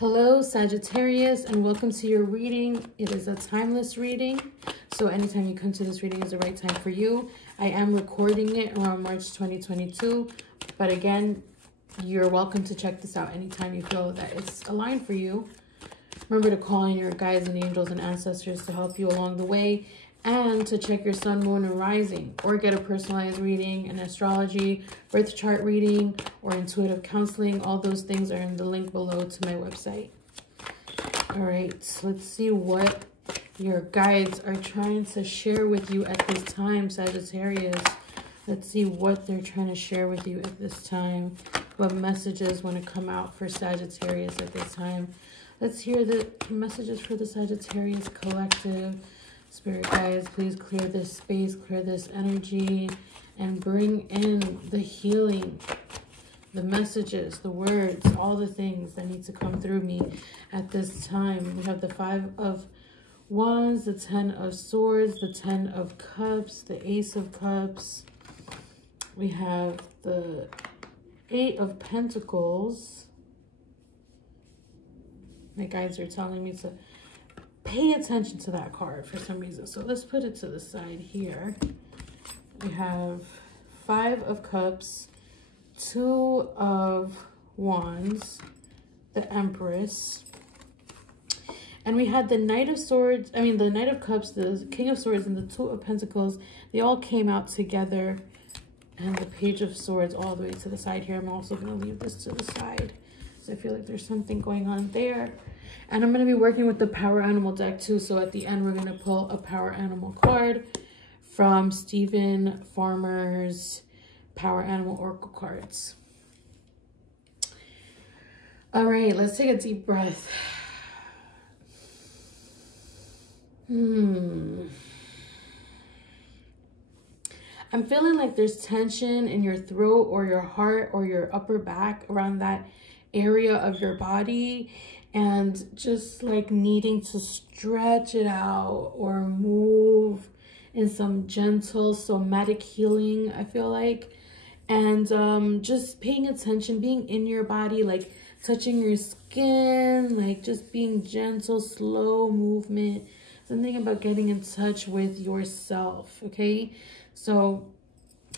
Hello, Sagittarius, and welcome to your reading. It is a timeless reading, so anytime you come to this reading is the right time for you. I am recording it around March 2022, but again, you're welcome to check this out anytime you feel that it's aligned for you. Remember to call in your guides and angels and ancestors to help you along the way, and to check your sun, moon, and rising, or get a personalized reading, an astrology, birth chart reading, or intuitive counseling. All those things are in the link below to my website. All right, let's see what your guides are trying to share with you at this time, Sagittarius. Let's see what they're trying to share with you at this time. What messages want to come out for Sagittarius at this time. Let's hear the messages for the Sagittarius collective. Spirit guides, please clear this space, clear this energy, and bring in the healing, the messages, the words, all the things that need to come through me at this time. We have the 5 of Wands, the 10 of Swords, the 10 of Cups, the Ace of Cups. We have the 8 of Pentacles. My guides are telling me to pay attention to that card for some reason. So let's put it to the side here. We have 5 of Cups, 2 of Wands, the Empress. And we had the Knight of Swords, the Knight of Cups, the King of Swords, and the 2 of Pentacles. They all came out together. And the Page of Swords all the way to the side here. I'm also going to leave this to the side, so I feel like there's something going on there. And I'm going to be working with the Power Animal deck too. So at the end, we're going to pull a Power Animal card from Stephen Farmer's Power Animal Oracle cards. All right, let's take a deep breath. I'm feeling like there's tension in your throat or your heart or your upper back, around that area of your body, and just like needing to stretch it out or move in some gentle somatic healing, I feel like. And just paying attention, being in your body, like touching your skin, like just being gentle, slow movement. Something about getting in touch with yourself, okay? So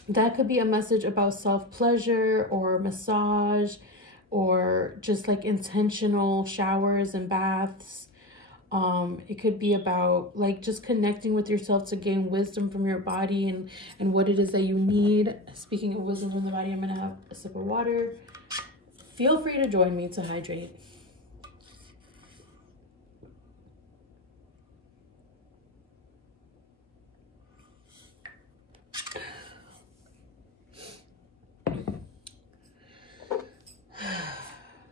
that could be a message about self-pleasure or massage, or just like intentional showers and baths. It could be about like just connecting with yourself to gain wisdom from your body and what it is that you need. Speaking of wisdom from the body, I'm gonna have a sip of water. Feel free to join me to hydrate.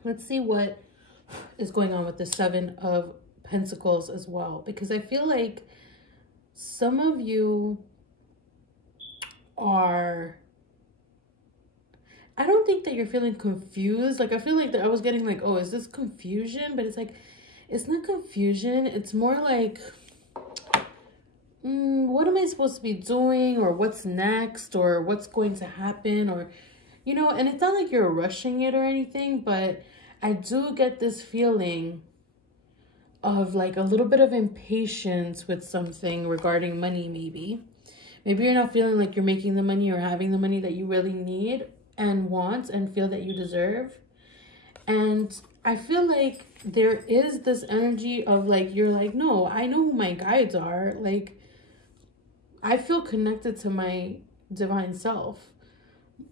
Let's see what is going on with the 7 of Pentacles as well, because I feel like some of you are, I don't think that you're feeling confused. Like I feel like that I was getting like, oh, is this confusion? But it's like, it's not confusion. It's more like, what am I supposed to be doing, or what's next, or what's going to happen, or you know, and it's not like you're rushing it or anything, but I do get this feeling of like a little bit of impatience with something regarding money, maybe. Maybe you're not feeling like you're making the money or having the money that you really need and want and feel that you deserve. And I feel like there is this energy of like, you're like, no, I know who my guides are. Like, I feel connected to my divine self,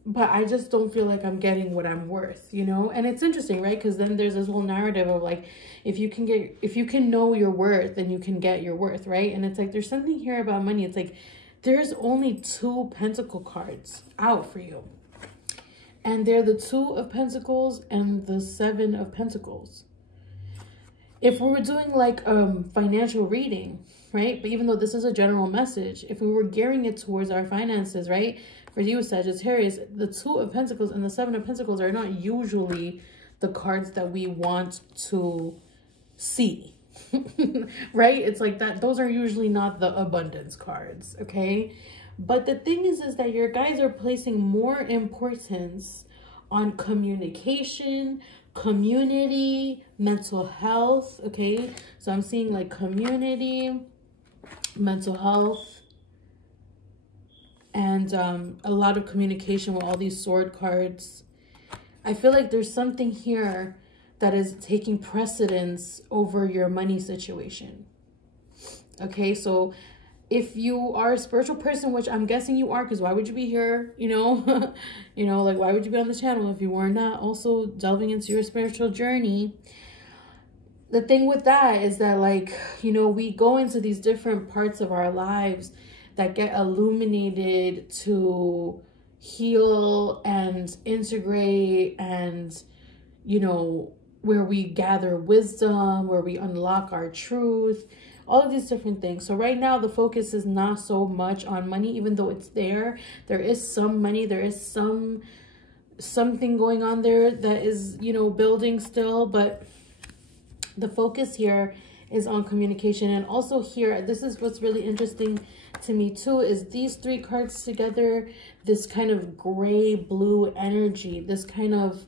but I just don't feel like I'm getting what I'm worth, you know? And it's interesting, right? Because then there's this whole narrative of like, if you can know your worth, then you can get your worth, right? And it's like, there's something here about money. It's like, there's only 2 Pentacle cards out for you. And they're the 2 of Pentacles and the 7 of Pentacles. If we were doing like financial reading, right? But even though this is a general message, if we were gearing it towards our finances, right? For you, Sagittarius, the 2 of Pentacles and the 7 of Pentacles are not usually the cards that we want to see, right? It's like that. Those are usually not the abundance cards, okay? But the thing is that your guys are placing more importance on communication, community, mental health. Okay, so I'm seeing like community, mental health, and a lot of communication with all these sword cards. I feel like there's something here that is taking precedence over your money situation. Okay, so if you are a spiritual person, which I'm guessing you are, because why would you be here, you know? You know, like, why would you be on this channel if you were not also delving into your spiritual journey? The thing with that is that, like, you know, we go into these different parts of our lives that get illuminated to heal and integrate, and, you know, where we gather wisdom, where we unlock our truth, all of these different things. So right now the focus is not so much on money, even though it's there. There is some money, there is something going on there that is, you know, building still, but the focus here is on communication. And also here, this is what's really interesting to me too, is these three cards together, this kind of gray blue energy, this kind of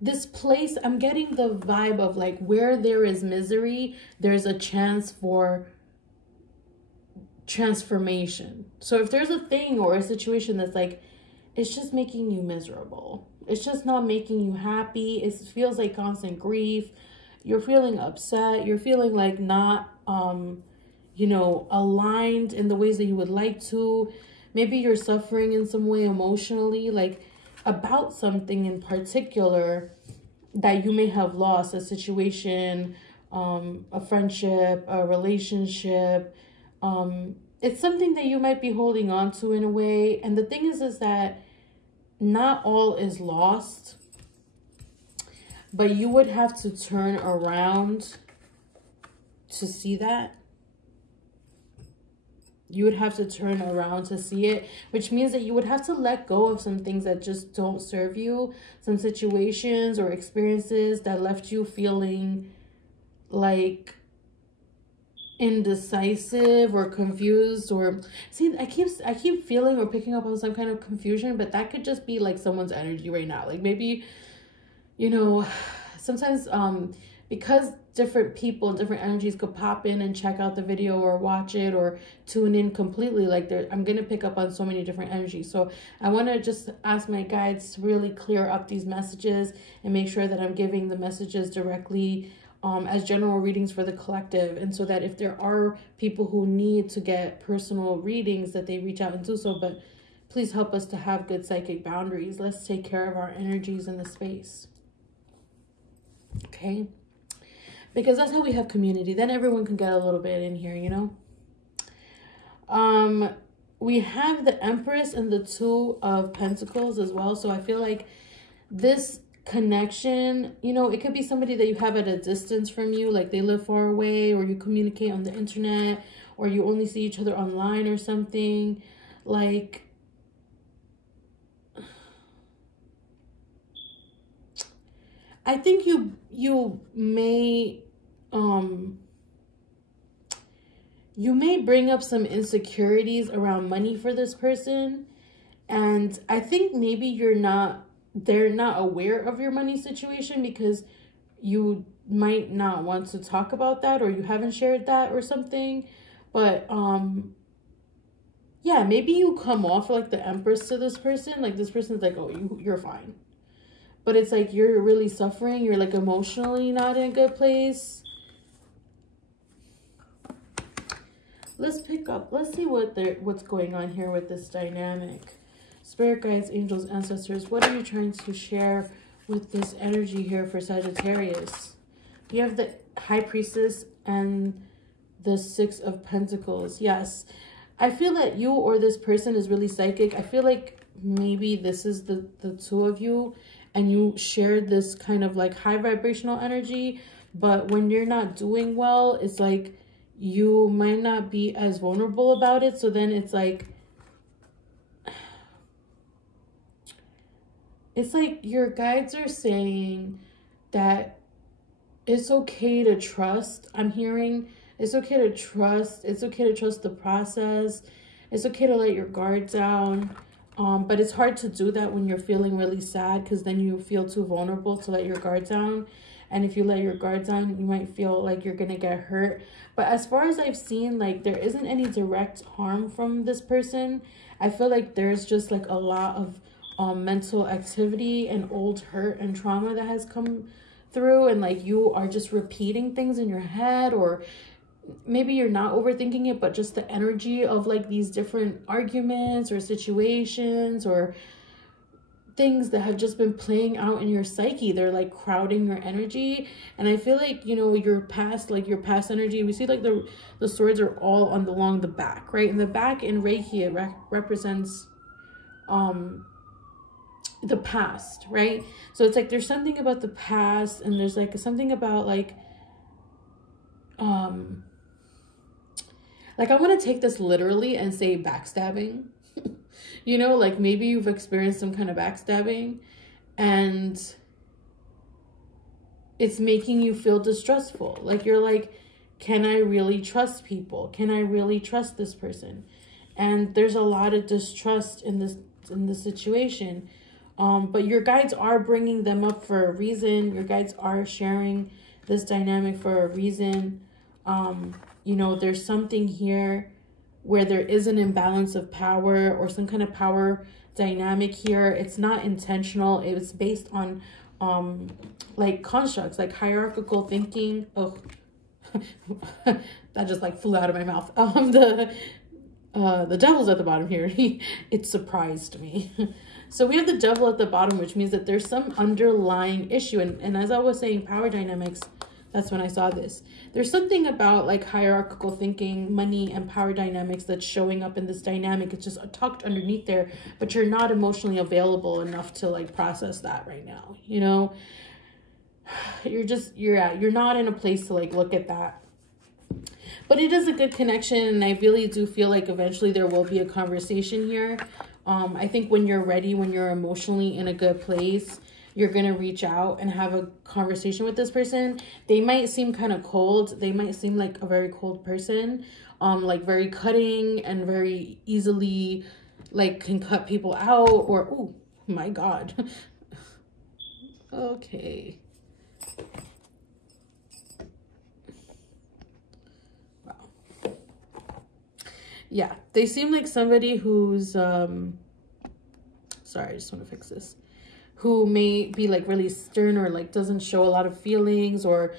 this place. I'm getting the vibe of like, where there is misery, there's a chance for transformation. So if there's a thing or a situation that's like, it's just making you miserable, it's just not making you happy, it feels like constant grief, you're feeling upset, you're feeling like not you know, aligned in the ways that you would like to, maybe you're suffering in some way emotionally, like about something in particular that you may have lost, a situation, a friendship, a relationship. It's something that you might be holding on to in a way. And the thing is that not all is lost, but you would have to turn around to see that. You would have to turn around to see it, which means that you would have to let go of some things that just don't serve you, some situations or experiences that left you feeling like indecisive or confused. Or see, I keep feeling or picking up on some kind of confusion, but that could just be like someone's energy right now. Like maybe, you know, sometimes because different people and different energies could pop in and check out the video or watch it or tune in completely, like I'm gonna pick up on so many different energies. So I want to just ask my guides to really clear up these messages and make sure that I'm giving the messages directly as general readings for the collective, and so that if there are people who need to get personal readings, that they reach out and do so. But please help us to have good psychic boundaries. Let's take care of our energies in the space, okay? Because that's how we have community. Then everyone can get a little bit in here, you know? We have the Empress and the Two of Pentacles as well. So I feel like this connection, you know, it could be somebody that you have at a distance from you, like they live far away, or you communicate on the internet, or you only see each other online or something. Like, I think you may bring up some insecurities around money for this person, and I think maybe they're not aware of your money situation because you might not want to talk about that, or you haven't shared that or something. But yeah, maybe you come off like the Empress to this person, like this person's like, oh, you're fine. But it's like you're really suffering. You're like emotionally not in a good place. Let's pick up. Let's see what's going on here with this dynamic. Spirit guides, angels, ancestors, what are you trying to share with this energy here for Sagittarius? You have the High Priestess and the Six of Pentacles. Yes, I feel that you or this person is really psychic. I feel like maybe this is the two of you, and you share this kind of like high vibrational energy, but when you're not doing well, it's like you might not be as vulnerable about it. So then it's like your guides are saying that it's okay to trust. I'm hearing it's okay to trust. It's okay to trust the process. It's okay to let your guard down. But it's hard to do that when you're feeling really sad, because then you feel too vulnerable to let your guard down. And if you let your guard down, you might feel like you're going to get hurt. But as far as I've seen, like, there isn't any direct harm from this person. I feel like there's just like a lot of mental activity and old hurt and trauma that has come through. And like, you are just repeating things in your head, or maybe you're not overthinking it, but just the energy of like these different arguments or situations or things that have just been playing out in your psyche. They're like crowding your energy. And I feel like, you know, your past energy, we see like the swords are all along the back, right? And the back in Reiki, it represents the past, right? So it's like there's something about the past, and there's like something about like I want to take this literally and say backstabbing. You know, like maybe you've experienced some kind of backstabbing and it's making you feel distrustful. Like you're like, can I really trust people? Can I really trust this person? And there's a lot of distrust in this situation. But your guides are bringing them up for a reason. Your guides are sharing this dynamic for a reason. You know, there's something here where there is an imbalance of power or some kind of power dynamic here. It's not intentional. It's based on like constructs, like hierarchical thinking. Oh, that just like flew out of my mouth. The devil's at the bottom here. It surprised me. So we have the devil at the bottom, which means that there's some underlying issue. And as I was saying, power dynamics, that's when I saw this. There's something about like hierarchical thinking, money, and power dynamics that's showing up in this dynamic. It's just tucked underneath there, but you're not emotionally available enough to like process that right now. You know, you're not in a place to like look at that. But it is a good connection, and I really do feel like eventually there will be a conversation here. I think when you're ready, when you're emotionally in a good place, you're going to reach out and have a conversation with this person. They might seem kind of cold. They might seem like a very cold person, like very cutting and very easily like can cut people out, or, oh my God. Okay. Wow. Yeah, they seem like somebody who's, sorry, I just want to fix this. Who may be like really stern, or like doesn't show a lot of feelings, or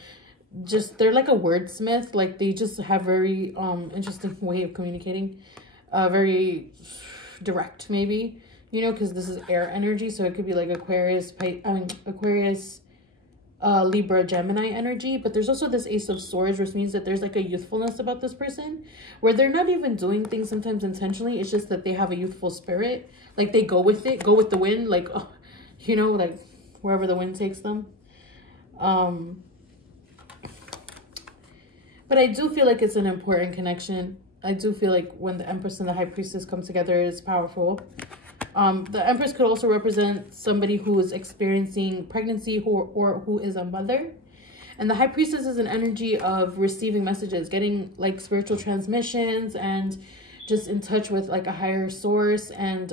just they're like a wordsmith. Like they just have very interesting way of communicating, very direct maybe, you know, because this is air energy, so it could be like Aquarius, Libra, Gemini energy. But there's also this Ace of Swords, which means that there's like a youthfulness about this person, where they're not even doing things sometimes intentionally. It's just that they have a youthful spirit. Like they go with it, go with the wind, like, you know, like wherever the wind takes them. But I do feel like it's an important connection. I do feel like when the Empress and the High Priestess come together, it's powerful. The Empress could also represent somebody who is experiencing pregnancy, or who is a mother. And the High Priestess is an energy of receiving messages, getting like spiritual transmissions, and just in touch with like a higher source, and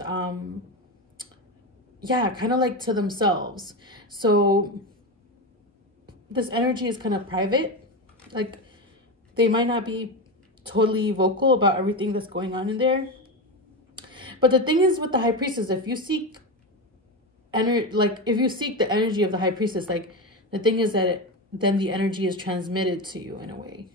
yeah, kind of like to themselves. So this energy is kind of private. Like they might not be totally vocal about everything that's going on in there. But the thing is with the High Priestess, if you seek if you seek the energy of the High Priestess, like the thing is that then the energy is transmitted to you in a way.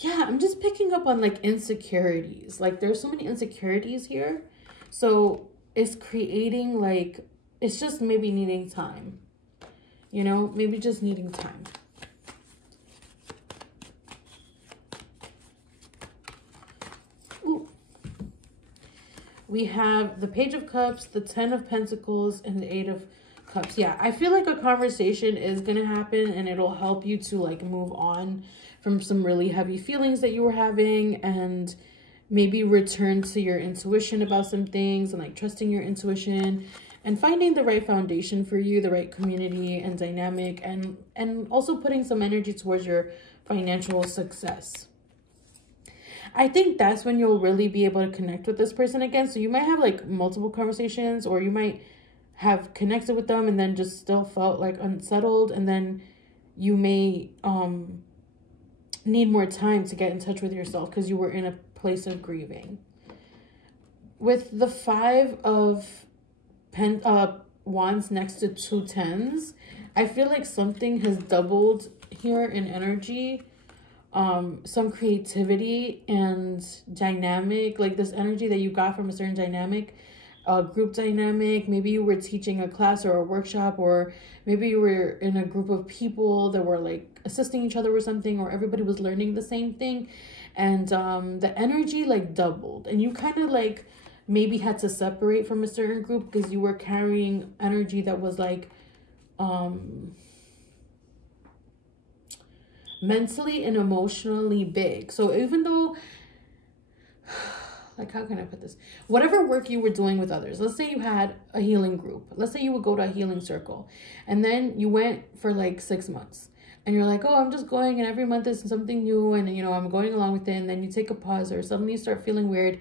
Yeah, I'm just picking up on like insecurities. Like there's so many insecurities here. So it's creating like, it's just maybe needing time. You know, maybe just needing time. Ooh. We have the Page of Cups, the 10 of Pentacles, and the 8 of Cups. Yeah, I feel like a conversation is going to happen, and it'll help you to like move on from some really heavy feelings that you were having, and maybe return to your intuition about some things, and like trusting your intuition and finding the right foundation for you, the right community and dynamic, and also putting some energy towards your financial success. I think that's when you'll really be able to connect with this person again. So you might have like multiple conversations, or you might have connected with them and then just still felt like unsettled, and then you may need more time to get in touch with yourself because you were in a place of grieving. With the 5 of Wands next to 2 tens, I feel like something has doubled here in energy. Some creativity and dynamic, like this energy that you got from a certain dynamic, group dynamic. Maybe you were teaching a class or a workshop, or maybe you were in a group of people that were like assisting each other with something, or everybody was learning the same thing, and the energy like doubled, and you kind of like maybe had to separate from a certain group because you were carrying energy that was like mentally and emotionally big. So even though, like, how can I put this? Whatever work you were doing with others, let's say you had a healing group. Let's say you would go to a healing circle, and then you went for like 6 months, and you're like, oh, I'm just going, and every month is something new, and you know, I'm going along with it. And then you take a pause, or suddenly you start feeling weird.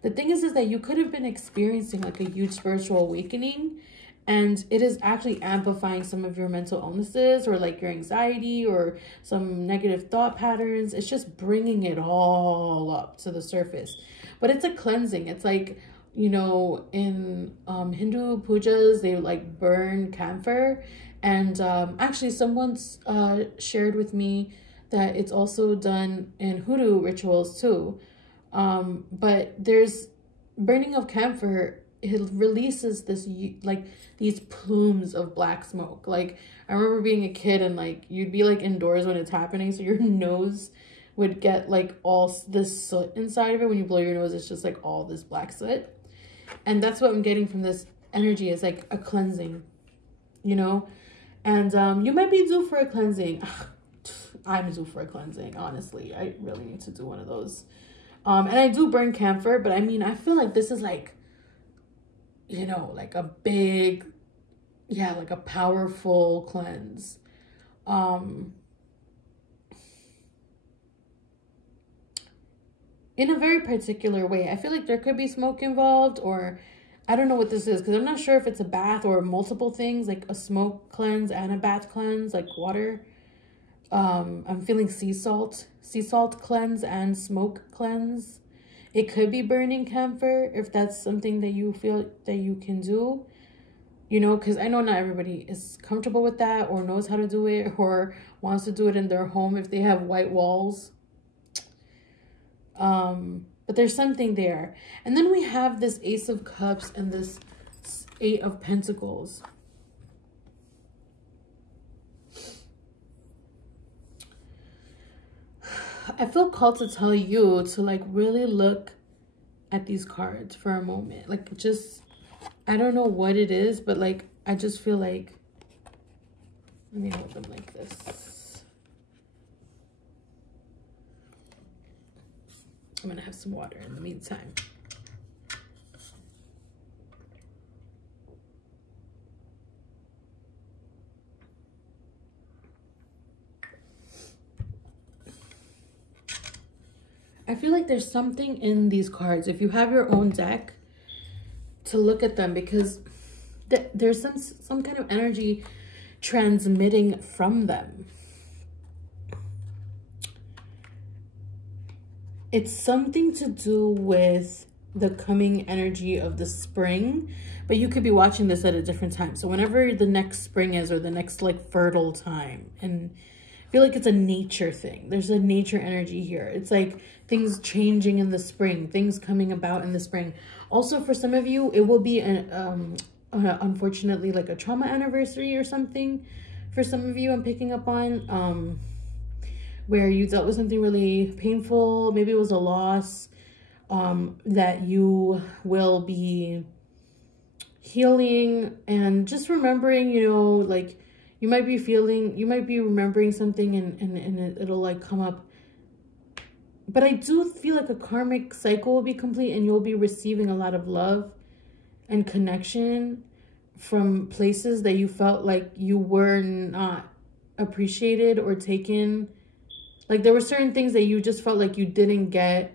The thing is that you could have been experiencing like a huge spiritual awakening, and it is actually amplifying some of your mental illnesses, or like your anxiety, or some negative thought patterns. It's just bringing it all up to the surface. But it's a cleansing. It's like, you know, in Hindu pujas, they like burn camphor. And actually someone's shared with me that it's also done in hoodoo rituals too. But there's burning of camphor, it releases this like these plumes of black smoke. Like I remember being a kid, and like you'd be like indoors when it's happening, so your nose would get like all this soot inside of it. When you blow your nose, it's just like all this black soot. And that's what I'm getting from this energy, is like a cleansing, you know. And you might be due for a cleansing. I'm due for a cleansing, honestly. I really need to do one of those. And I do burn camphor, but I mean, I feel like this is like, you know, like a big, yeah, like a powerful cleanse. In a very particular way. I feel like there could be smoke involved, or I don't know what this is, because I'm not sure if it's a bath or multiple things, like a smoke cleanse and a bath cleanse, like water. I'm feeling sea salt cleanse and smoke cleanse. It could be burning camphor, if that's something that you feel that you can do, you know, because I know not everybody is comfortable with that, or knows how to do it, or wants to do it in their home if they have white walls. But there's something there. And then we have this Ace of Cups and this 8 of Pentacles. I feel called to tell you to like really look at these cards for a moment. Like just, I don't know what it is, but like, I just feel like, let me hold them like this. I'm gonna have some water in the meantime. I feel like there's something in these cards, if you have your own deck, to look at them, because there's some kind of energy transmitting from them. It's something to do with the coming energy of the spring, but you could be watching this at a different time. So whenever the next spring is, or the next like fertile time, and I feel like it's a nature thing. There's a nature energy here. It's like things changing in the spring, things coming about in the spring. Also, for some of you, it will be unfortunately like a trauma anniversary or something. For some of you, I'm picking up on where you dealt with something really painful. Maybe it was a loss that you will be healing, and just remembering, you know, like you might be remembering something, and it'll like come up. But I do feel like a karmic cycle will be complete, and you'll be receiving a lot of love and connection from places that you felt like you were not appreciated or taken Like there were certain things that you just felt like you didn't get.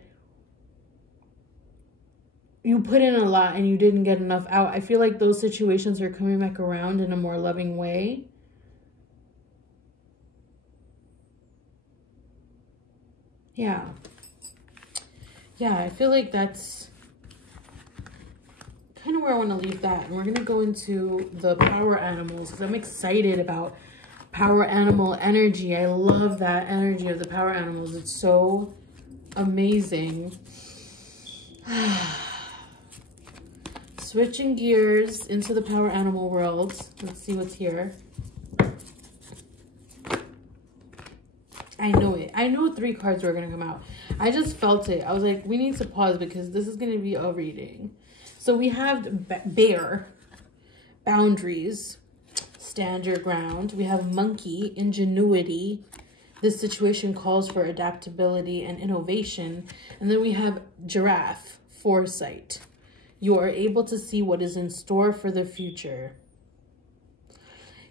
You put in a lot and you didn't get enough out. I feel like those situations are coming back around in a more loving way. Yeah. Yeah, I feel like that's kind of where I want to leave that. And we're going to go into the power animals because I'm excited about power animal energy. I love that energy of the power animals. It's so amazing. Switching gears into the power animal world. Let's see what's here. I know it. I know 3 cards were going to come out. I just felt it. I was like, we need to pause because this is going to be a reading. So we have bear, boundaries, stand your ground. We have monkey, ingenuity. This situation calls for adaptability and innovation. And then we have giraffe, foresight. You are able to see what is in store for the future.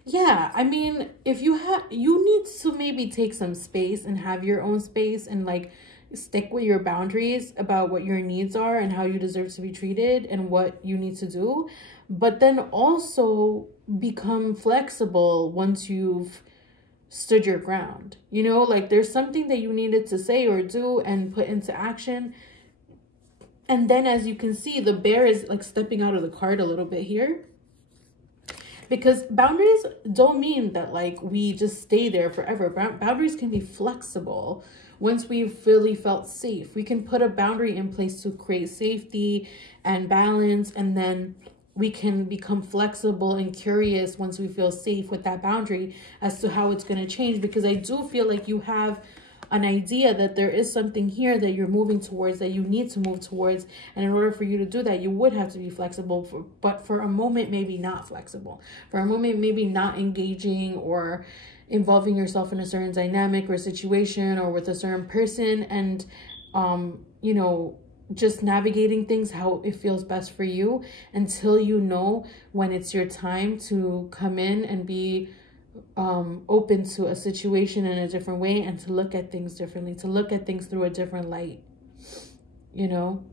Yeah, I mean, if you need to maybe take some space and have your own space and like stick with your boundaries about what your needs are and how you deserve to be treated and what you need to do. But then also become flexible once you've stood your ground. You know, like there's something that you needed to say or do and put into action. And then as you can see, the bear is like stepping out of the card a little bit here. Because boundaries don't mean that like we just stay there forever. Boundaries can be flexible. Once we've really felt safe, we can put a boundary in place to create safety and balance. And then we can become flexible and curious once we feel safe with that boundary as to how it's going to change. Because I do feel like you have an idea that there is something here that you're moving towards, that you need to move towards. And in order for you to do that, you would have to be flexible, but for a moment, maybe not flexible. For a moment, maybe not engaging or involving yourself in a certain dynamic or situation or with a certain person. And, you know, just navigating things how it feels best for you until you know when it's your time to come in and be open to a situation in a different way and to look at things differently, to look at things through a different light, you know?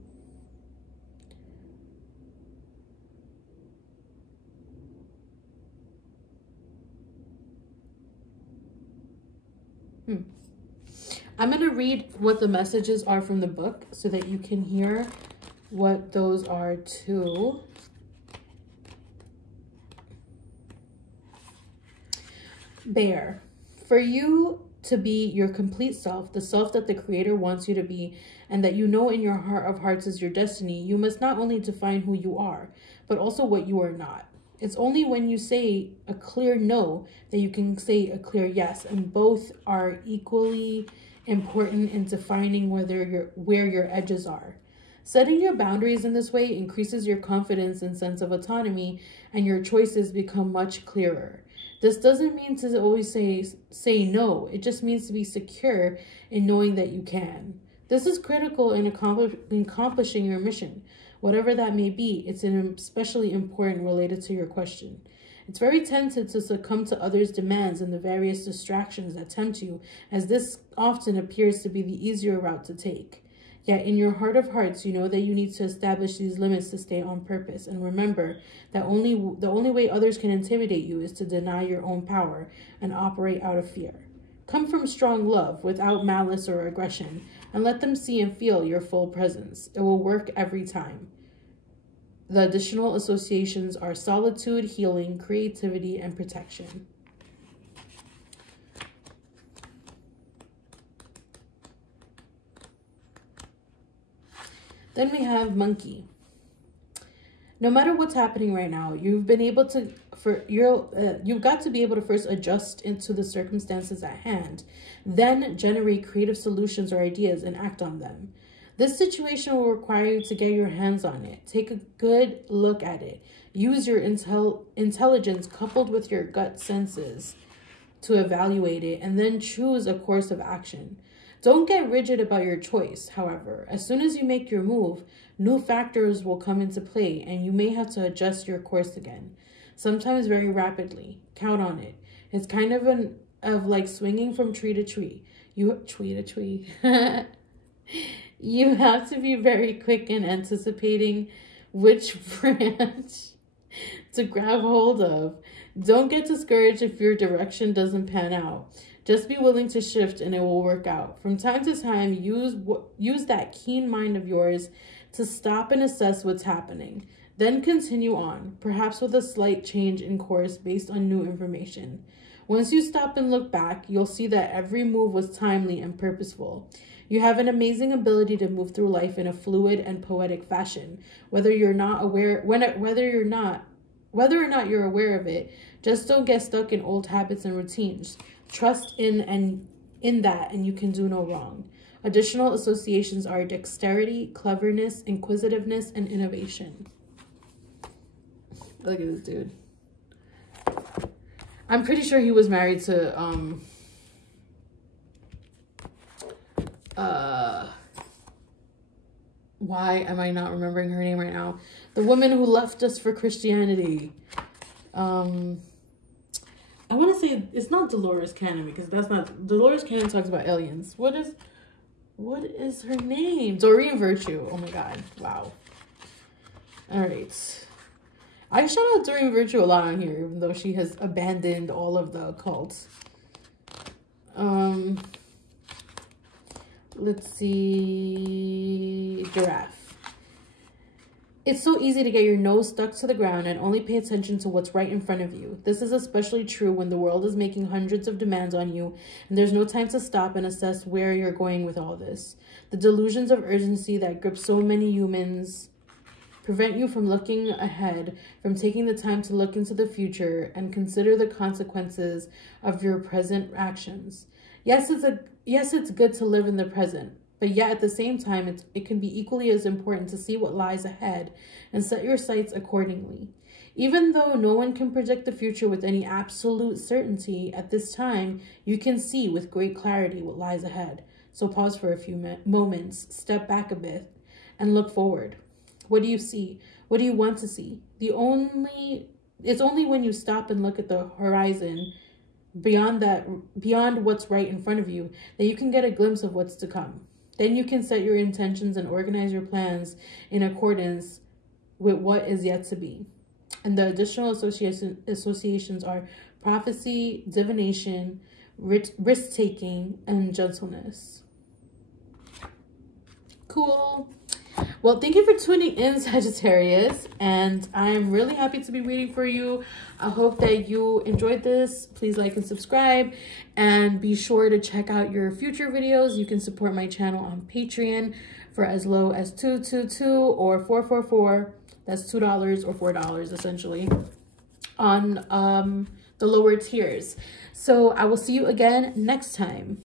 I'm going to read what the messages are from the book so that you can hear what those are too. Bear, for you to be your complete self, the self that the Creator wants you to be, and that you know in your heart of hearts is your destiny, you must not only define who you are, but also what you are not. It's only when you say a clear no that you can say a clear yes, and both are equally important in defining where your edges are. Setting your boundaries in this way increases your confidence and sense of autonomy, and your choices become much clearer. This doesn't mean to always say no. It just means to be secure in knowing that you can. This is critical in accomplishing your mission. Whatever that may be, it's especially important related to your question. It's very tempted to succumb to others' demands and the various distractions that tempt you, as this often appears to be the easier route to take. Yet in your heart of hearts, you know that you need to establish these limits to stay on purpose. And remember that the only way others can intimidate you is to deny your own power and operate out of fear. Come from strong love without malice or aggression, and let them see and feel your full presence. It will work every time. The additional associations are solitude, healing, creativity, and protection. Then we have monkey. No matter what's happening right now, you've got to be able to first adjust into the circumstances at hand, then generate creative solutions or ideas and act on them. This situation will require you to get your hands on it. Take a good look at it. Use your intelligence coupled with your gut senses to evaluate it, and then choose a course of action. Don't get rigid about your choice, however. As soon as you make your move, new factors will come into play and you may have to adjust your course again, sometimes very rapidly. Count on it. It's kind of like swinging from tree to tree. You You have to be very quick in anticipating which branch to grab hold of. Don't get discouraged if your direction doesn't pan out. Just be willing to shift and it will work out. From time to time, use that keen mind of yours to stop and assess what's happening. Then continue on, perhaps with a slight change in course based on new information. Once you stop and look back, you'll see that every move was timely and purposeful. You have an amazing ability to move through life in a fluid and poetic fashion. Whether or not you're aware of it, just don't get stuck in old habits and routines. Trust in that, and you can do no wrong. Additional associations are dexterity, cleverness, inquisitiveness, and innovation. Look at this dude. I'm pretty sure he was married to why am I not remembering her name right now? The woman who left us for Christianity. I want to say it's not Dolores Cannon, because that's not... Dolores Cannon talks about aliens. What is her name? Doreen Virtue. Oh my god. Wow. All right. I shout out Doreen Virtue a lot on here, even though she has abandoned all of the cults. Let's see. Giraffe. It's so easy to get your nose stuck to the ground and only pay attention to what's right in front of you. This is especially true when the world is making hundreds of demands on you and there's no time to stop and assess where you're going with all this. The delusions of urgency that grip so many humans prevent you from looking ahead, from taking the time to look into the future and consider the consequences of your present actions. Yes, it's good to live in the present, but yet at the same time, it can be equally as important to see what lies ahead and set your sights accordingly. Even though no one can predict the future with any absolute certainty, at this time, you can see with great clarity what lies ahead. So pause for a few moments, step back a bit, and look forward. What do you see? What do you want to see? It's only when you stop and look at the horizon beyond what's right in front of you, that you can get a glimpse of what's to come. Then you can set your intentions and organize your plans in accordance with what is yet to be. And the additional associations are prophecy, divination, risk-taking, and gentleness. Cool. Well, thank you for tuning in, Sagittarius, and I'm really happy to be reading for you. I hope that you enjoyed this. Please like and subscribe, and be sure to check out your future videos. You can support my channel on Patreon for as low as $222 or $444. That's $2 or $4 essentially on the lower tiers. So I will see you again next time.